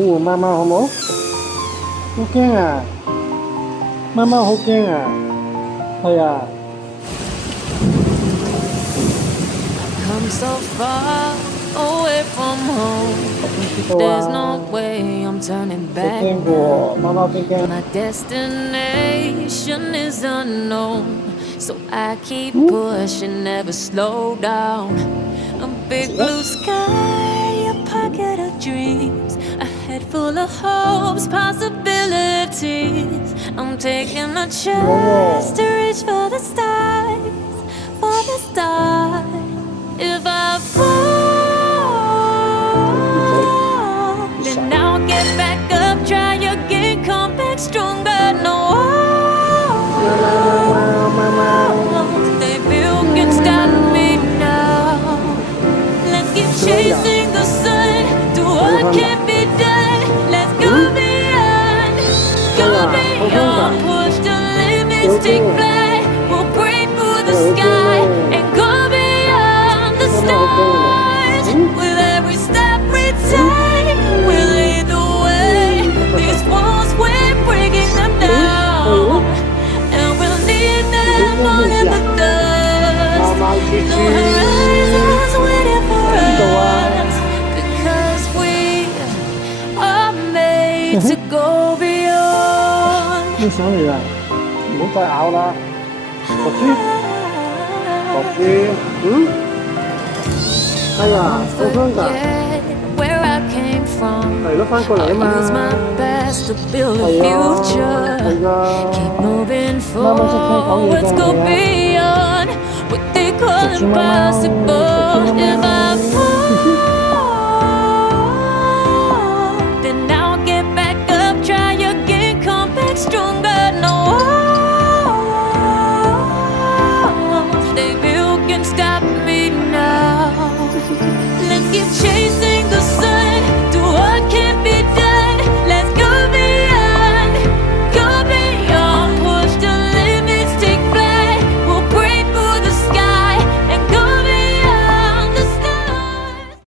護貓貓好冇？好驚啊！貓貓好驚啊！係啊。Come so far away from home. There's no way I'm turning back. 驚喎，貓貓驚。 My destination is unknown, so I keep pushing, never slow down. A big blue sky, a pocket of dreams, a head full of hopes, possibilities. I'm taking a chance to reach for the stars, for the stars. If I fall, then I'll get back up, try again, come back stronger. No, they built can stop me now. Let's keep chasing the sun, do what can't be done. Let's go beyond, push the limits, take flight. We'll break through the sky and go beyond the stars. With every step we take, we'll lead the way. These walls, we're breaking them down, and we'll leave them all in the dust. No horizons waiting for us, because we are made to go beyond. 要上嚟啦，唔好再咬啦，落豬，落豬，哎呀，好香㗎， Where I came from. 係咯，翻過嚟啊 I'll use 嘛， my best to build a 係啊， future. 係㗎， Keep moving 媽媽識聽講嘢 forward, 㗎， go 係啊。 beyond what they call 食豬貓貓，食豬 impossible. 貓 If 貓。